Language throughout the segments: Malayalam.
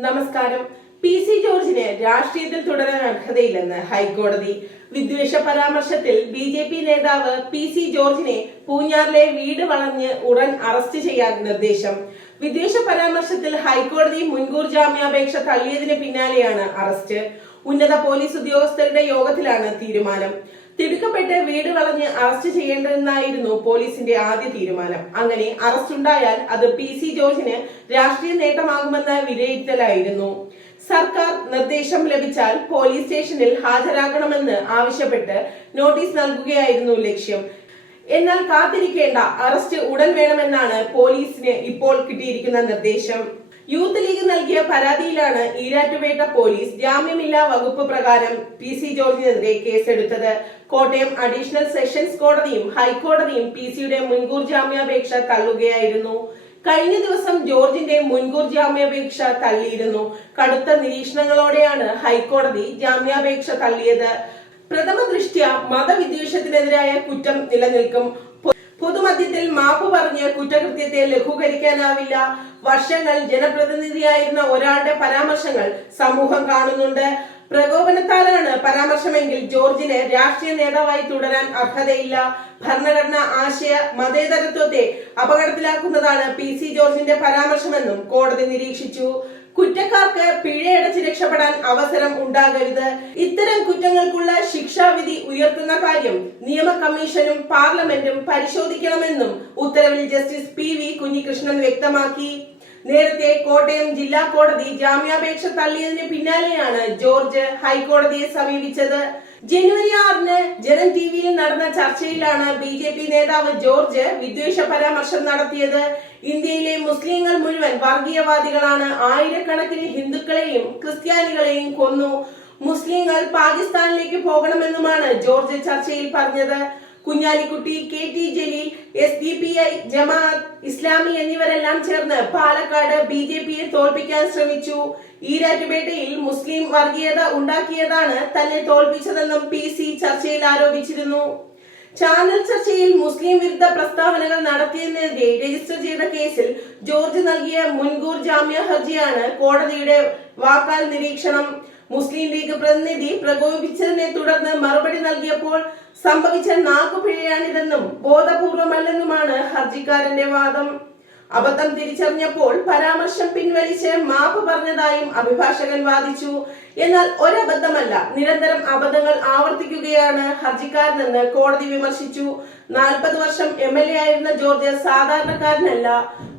നമസ്കാരം. പി സി ജോർജിന് രാഷ്ട്രീയത്തിൽ തുടരാൻ അർഹതയില്ലെന്ന് ഹൈക്കോടതി. വിദ്വേഷ പരാമർശത്തിൽ ബി ജെ പി നേതാവ് പി സി ജോർജിനെ പൂഞ്ഞാറിലെ വീട് വളഞ്ഞ് ഉടൻ അറസ്റ്റ് ചെയ്യാൻ നിർദ്ദേശം. വിദ്വേഷ പരാമർശത്തിൽ ഹൈക്കോടതി മുൻകൂർ ജാമ്യാപേക്ഷ തള്ളിയതിന് പിന്നാലെയാണ് അറസ്റ്റ്. ഉന്നത പോലീസ് ഉദ്യോഗസ്ഥരുടെ യോഗത്തിലാണ് തീരുമാനം. തിടുക്കപ്പെട്ട് വീട് വളഞ്ഞ് അറസ്റ്റ് ചെയ്യേണ്ടതെന്നായിരുന്നു പോലീസിന്റെ ആദ്യ തീരുമാനം. അങ്ങനെ അറസ്റ്റ് ഉണ്ടായാൽ അത് പി സി ജോർജിന് രാഷ്ട്രീയ നേട്ടമാകുമെന്ന വിലയിരുത്തലായിരുന്നു. സർക്കാർ നിർദ്ദേശം ലഭിച്ചാൽ പോലീസ് സ്റ്റേഷനിൽ ഹാജരാകണമെന്ന് ആവശ്യപ്പെട്ട് നോട്ടീസ് നൽകുകയായിരുന്നു ലക്ഷ്യം. എന്നാൽ കാത്തിരിക്കേണ്ട അറസ്റ്റ് ഉടൻ വേണമെന്നാണ് പോലീസിന് ഇപ്പോൾ കിട്ടിയിരിക്കുന്ന നിർദ്ദേശം. യൂത്ത് ലീഗ് നൽകിയ പരാതിയിലാണ് ഈരാറ്റുപേട്ട പോലീസ് ജാമ്യമില്ലാ വകുപ്പ് പ്രകാരം പി സി ജോർജിനെതിരെ കേസെടുത്തത്. കോട്ടയം അഡീഷണൽ സെഷൻസ് കോടതിയും ഹൈക്കോടതിയും പി സിയുടെ മുൻകൂർ ജാമ്യാപേക്ഷ തള്ളുകയായിരുന്നു. കഴിഞ്ഞ ദിവസം ജോർജിന്റെ മുൻകൂർ ജാമ്യാപേക്ഷ തള്ളിയിരുന്നു. കടുത്ത നിരീക്ഷണങ്ങളോടെയാണ് ഹൈക്കോടതി ജാമ്യാപേക്ഷ തള്ളിയത്. പ്രഥമ ദൃഷ്ട്യ മതവിദ്വേഷത്തിനെതിരായ കുറ്റം നിലനിൽക്കും. പൊതുമധ്യത്തിൽ മാപ്പ് പറഞ്ഞ് കുറ്റകൃത്യത്തെ ലഘൂകരിക്കാനാവില്ല. വർഷങ്ങൾ ജനപ്രതിനിധിയായിരുന്ന ഒരാളുടെ പരാമർശങ്ങൾ സമൂഹം കാണുന്നുണ്ട്. പ്രകോപനത്താലാണ് പരാമർശമെങ്കിൽ ജോർജിന് രാഷ്ട്രീയ നേതാവായി തുടരാൻ അർഹതയില്ല. ഭരണഘടന ആശയ മതേതരത്വത്തെ അപകടത്തിലാക്കുന്നതാണ് പി സി ജോർജിന്റെ പരാമർശമെന്നും കോടതി നിരീക്ഷിച്ചു. കുറ്റക്കാർക്ക് പിഴയടച്ച് രക്ഷപ്പെടാൻ അവസരം ഉണ്ടാകരുത്. ഇത്തരം കുറ്റങ്ങൾക്കുള്ള ശിക്ഷാവിധി ഉയർത്തുന്ന കാര്യം നിയമ കമ്മീഷനും പാർലമെന്റും പരിശോധിക്കണമെന്നും ഉത്തരവിൽ ജസ്റ്റിസ് പി വി കുഞ്ഞികൃഷ്ണൻ വ്യക്തമാക്കി. നേരത്തെ കോട്ടയം ജില്ലാ കോടതി ജാമ്യാപേക്ഷ തള്ളിയതിന് പിന്നാലെയാണ് ജോർജ് ഹൈക്കോടതിയെ സമീപിച്ചത്. ജനുവരി ആറിന് ജനം ടിവിയിൽ നടന്ന ചർച്ചയിലാണ് ബി ജെ പി നേതാവ് ജോർജ് വിദ്വേഷ പരാമർശം നടത്തിയത്. ഇന്ത്യയിലെ മുസ്ലിങ്ങൾ മുഴുവൻ വർഗീയവാദികളാണ്. ആയിരക്കണക്കിന് ഹിന്ദുക്കളെയും ക്രിസ്ത്യാനികളെയും കൊന്നു. മുസ്ലിങ്ങൾ പാകിസ്ഥാനിലേക്ക് പോകണമെന്നുമാണ് ജോർജ് ചർച്ചയിൽ പറഞ്ഞത്. Kunhalikutty K T Jaleel S D P I Jamaat Islami എന്നിവരെല്ലാം ചേർന്ന് പാലക്കാട് ബി ജെ പിയെ തോൽപ്പിക്കാൻ ശ്രമിച്ചു. ഈരാറ്റുപേട്ടയിൽ മുസ്ലിം വർഗീയത ഉണ്ടാക്കിയതാണ് തന്നെ തോൽപ്പിച്ചതെന്നും പി സി ചർച്ചയിൽ ആരോപിച്ചിരുന്നു. ചാനൽ ചർച്ചയിൽ മുസ്ലിം വിരുദ്ധ പ്രസ്താവനകൾ നടത്തിയതിനെതിരെ രജിസ്റ്റർ ചെയ്ത കേസിൽ ജോർജ് നൽകിയ മുൻകൂർ ജാമ്യ ഹർജിയാണ് കോടതിയുടെ വാക്കാൽ നിരീക്ഷണം. മുസ്ലിം ലീഗ് പ്രതിനിധി പ്രകോപിച്ചതിനെ തുടർന്ന് മറുപടി നൽകിയപ്പോൾ സംഭവിച്ച നാക്കുപിഴയാണിതെന്നും ബോധപൂർവമല്ലെന്നുമാണ് ഹർജിക്കാരന്റെ വാദം. അബദ്ധം തിരിച്ചറിഞ്ഞപ്പോൾ പരാമർശം പിൻവലിച്ച് മാപ്പ് പറഞ്ഞതായും അഭിഭാഷകൻ വാദിച്ചു. എന്നാൽ ഒരബദ്ധമല്ല നിരന്തരം അബദ്ധങ്ങൾ ആവർത്തിക്കുകയാണ് ഹർജിക്കാരനെന്ന് കോടതി വിമർശിച്ചു. നാൽപ്പത് വർഷം എം എൽ എ ആയിരുന്ന ജോർജ് സാധാരണക്കാരനല്ല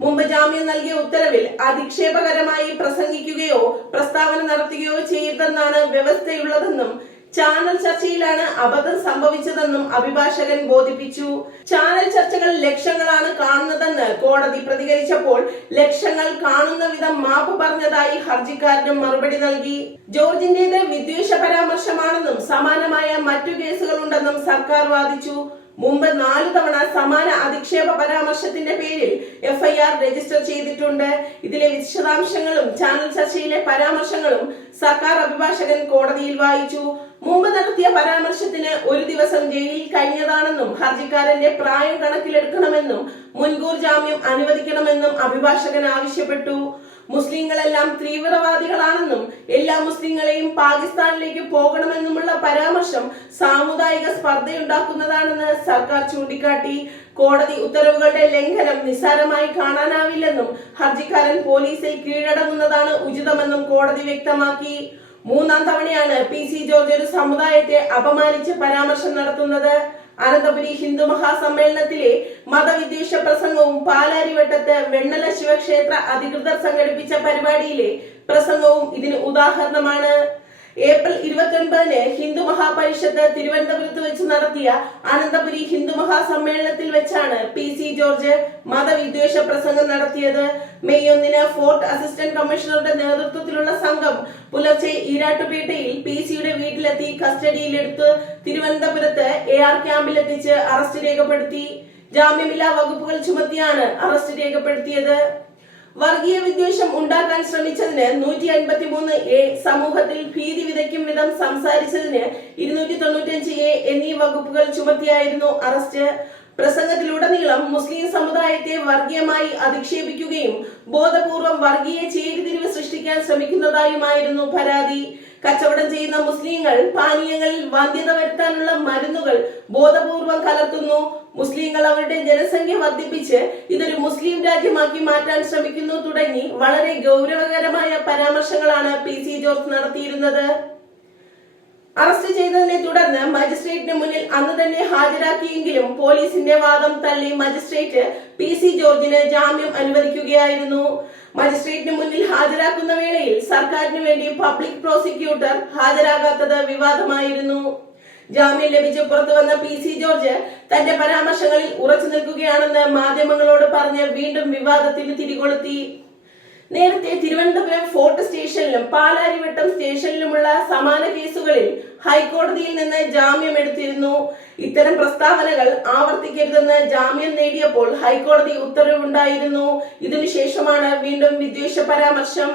മുമ്പ് ജാമ്യം നൽകിയ ഉത്തരവിൽ അധിക്ഷേപകരമായി പ്രസംഗിക്കുകയോ പ്രസ്താവന നടത്തുകയോ ചെയ്യരുതെന്നാണ് വ്യവസ്ഥയുള്ളതെന്നും ചാനൽ ചർച്ചയിലാണ് അബദ്ധം സംഭവിച്ചതെന്നും അഭിഭാഷകൻ ബോധിപ്പിച്ചു. ചാനൽ ചർച്ചകൾ ലക്ഷങ്ങളാണ് കാണുന്നതെന്ന് കോടതി പ്രതികരിച്ചപ്പോൾ ലക്ഷങ്ങൾ കാണുന്ന വിധം മാപ്പ് പറഞ്ഞതായി ഹർജിക്കാരനും മറുപടി നൽകി. ജോർജിന്റേത് വിദ്വേഷ പരാമർശമാണെന്നും സമാനമായ മറ്റു കേസുകളുണ്ടെന്നും സർക്കാർ വാദിച്ചു. മുമ്പ് നാലു തവണ സമാന അധിക്ഷേപ പരാമർശത്തിന്റെ പേരിൽ എഫ്ഐആർ രജിസ്റ്റർ ചെയ്തിട്ടുണ്ട്. ഇതിലെ വിശദാംശങ്ങളും ചാനൽ ചർച്ചയിലെ പരാമർശങ്ങളും സർക്കാർ അഭിഭാഷകൻ കോടതിയിൽ വായിച്ചു. മുമ്പ് നടത്തിയ പരാമർശത്തിന് ഒരു ദിവസം ജയിലിൽ കഴിഞ്ഞതാണെന്നും ഹർജിക്കാരന്റെ പ്രായം കണക്കിലെടുക്കണമെന്നും മുൻകൂർ ജാമ്യം അനുവദിക്കണമെന്നും അഭിഭാഷകൻ ആവശ്യപ്പെട്ടു. മുസ്ലിങ്ങളെല്ലാം തീവ്രവാദികളാണെന്നും എല്ലാ മുസ്ലിങ്ങളെയും പാകിസ്ഥാനിലേക്ക് പോകണമെന്നുമുള്ള പരാമർശം സാമുദായിക സ്പർദ്ധയുണ്ടാക്കുന്നതാണെന്ന് സർക്കാർ ചൂണ്ടിക്കാട്ടി. കോടതി ഉത്തരവുകളുടെ ലംഘനം നിസ്സാരമായി കാണാനാവില്ലെന്നും ഹർജിക്കാരൻ പോലീസിൽ കീഴടങ്ങുന്നതാണ് ഉചിതമെന്നും കോടതി വ്യക്തമാക്കി. മൂന്നാം തവണയാണ് പി സി ജോർജ് ഒരു സമുദായത്തെ അപമാനിച്ച് പരാമർശം നടത്തുന്നത്. അനന്തപുരി ഹിന്ദു മഹാസമ്മേളനത്തിലെ മതവിദ്വേഷ പ്രസംഗവും പാലാരിവട്ടത്ത് വെണ്ണല ശിവക്ഷേത്ര അധികൃതർ സംഘടിപ്പിച്ച പരിപാടിയിലെ പ്രസംഗവും ഇതിന് ഉദാഹരണമാണ്. ഏപ്രിൽ ഇരുപത്തിയൊൻപതിന് ഹിന്ദു മഹാപരിഷത്ത് തിരുവനന്തപുരത്ത് വെച്ച് നടത്തിയ അനന്തപുരി ഹിന്ദു മഹാസമ്മേളനത്തിൽ വെച്ചാണ് പി സി ജോർജ് മതവിദ്വേഷ പ്രസംഗം നടത്തിയത്. മെയ് ഒന്നിന് ഫോർട്ട് അസിസ്റ്റന്റ് കമ്മീഷണറുടെ നേതൃത്വത്തിലുള്ള സംഘം പുലർച്ചെ ഈരാട്ടുപേട്ടയിൽ പി സിയുടെ വീട്ടിലെത്തി കസ്റ്റഡിയിലെടുത്ത് തിരുവനന്തപുരത്ത് എ ആർ ക്യാമ്പിലെത്തിച്ച് അറസ്റ്റ് രേഖപ്പെടുത്തി. ജാമ്യമില്ലാ വകുപ്പുകൾ ചുമത്തിയാണ് അറസ്റ്റ് രേഖപ്പെടുത്തിയത്. വർഗീയ വിദ്വേഷം ഉണ്ടാക്കാൻ ശ്രമിച്ചതിന് നൂറ്റി അൻപത്തി മൂന്ന് എ സമൂഹത്തിൽ ഭീതി വിതയ്ക്കും വിധം സംസാരിച്ചതിന് ഇരുന്നൂറ്റി തൊണ്ണൂറ്റഞ്ച് എ എന്നീ വകുപ്പുകൾ ചുമത്തിയായിരുന്നു അറസ്റ്റ്. പ്രസംഗത്തിലുടനീളം മുസ്ലിം സമുദായത്തെ വർഗീയമായി അധിക്ഷേപിക്കുകയും ബോധപൂർവം വർഗീയ ചേരിതിരിവ് സൃഷ്ടിക്കാൻ ശ്രമിക്കുന്നതായുമായിരുന്നു പരാതി. കച്ചവടം ചെയ്യുന്ന മുസ്ലിങ്ങൾ പാനീയങ്ങളിൽ വന്ധ്യത വരുത്താനുള്ള മരുന്നുകൾ ബോധപൂർവം കലർത്തുന്നു. മുസ്ലിങ്ങൾ അവരുടെ ജനസംഖ്യ വർദ്ധിപ്പിച്ച് ഇതൊരു മുസ്ലിം രാജ്യമാക്കി മാറ്റാൻ ശ്രമിക്കുന്നു തുടങ്ങി വളരെ ഗൗരവകരമായ പരാമർശങ്ങളാണ് പി സി ജോർജ് നടത്തിയിരുന്നത്. അറസ്റ്റ് ചെയ്തതിനെ തുടർന്ന് മജിസ്ട്രേറ്റിന് മുന്നിൽ അന്ന് തന്നെ ഹാജരാക്കിയെങ്കിലും പോലീസിന്റെ വാദം തള്ളി മജിസ്ട്രേറ്റ് പി സി ജോർജിന് ജാമ്യം അനുവദിക്കുകയായിരുന്നു. മജിസ്ട്രേറ്റിന് മുന്നിൽ ഹാജരാക്കുന്ന വേളയിൽ സർക്കാരിന് വേണ്ടി പബ്ലിക് പ്രോസിക്യൂട്ടർ ഹാജരാകാത്തത് വിവാദമായിരുന്നു. ജാമ്യം ലഭിച്ച് പുറത്തു വന്ന പി സി ജോർജ് തന്റെ പരാമർശങ്ങളിൽ ഉറച്ചു നിൽക്കുകയാണെന്ന് മാധ്യമങ്ങളോട് പറഞ്ഞ് വീണ്ടും വിവാദത്തിന് തിരികൊളുത്തി. നേരത്തെ തിരുവനന്തപുരം ഫോർട്ട് സ്റ്റേഷനിലും പാലാരിവട്ടം സ്റ്റേഷനിലുമുള്ള സമാന കേസുകളിൽ ഹൈക്കോടതിയിൽ നിന്ന് ജാമ്യം എടുത്തിരുന്നു. ഇത്തരം പ്രസ്താവനകൾ ആവർത്തിക്കരുതെന്ന് ജാമ്യം നേടിയപ്പോൾ ഹൈക്കോടതി ഉത്തരവുണ്ടായിരുന്നു. ഇതിനുശേഷമാണ് വീണ്ടും വിദ്വേഷ പരാമർശം.